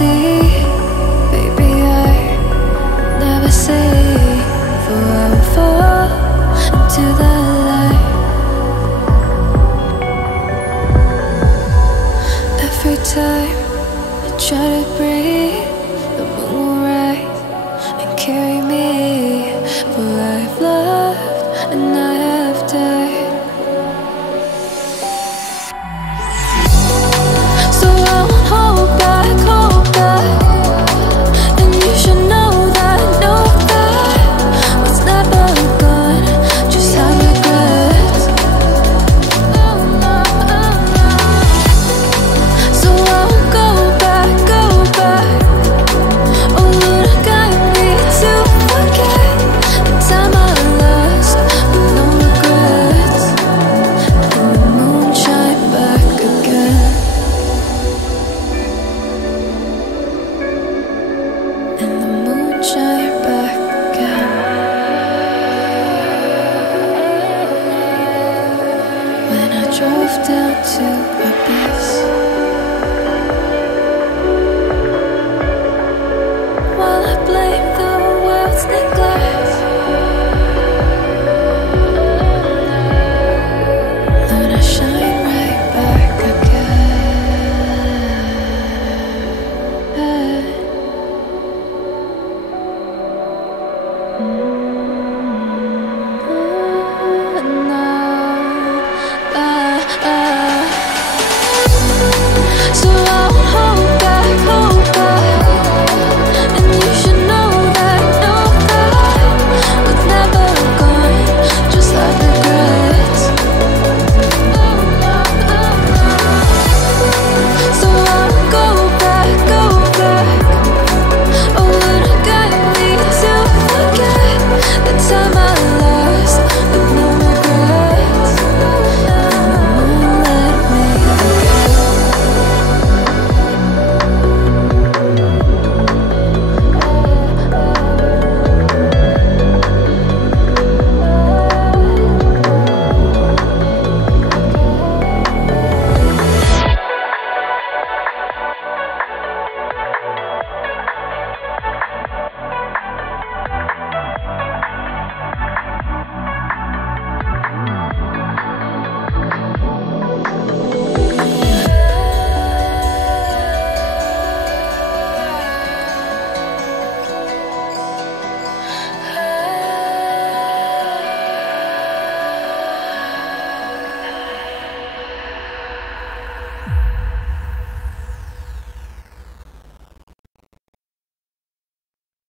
see, baby, I never say, for I will fall into the light. Every time I try to breathe, the moon will rise and carry me, for I have loved and I have died. So I won't hold back, and you should know that what's never gone just have regrets. So I won't go back. Oh Lord, guide me to forget the time I lost with no regrets, and the moon shine back again. And the moon shine back again. When I drove down to my beach,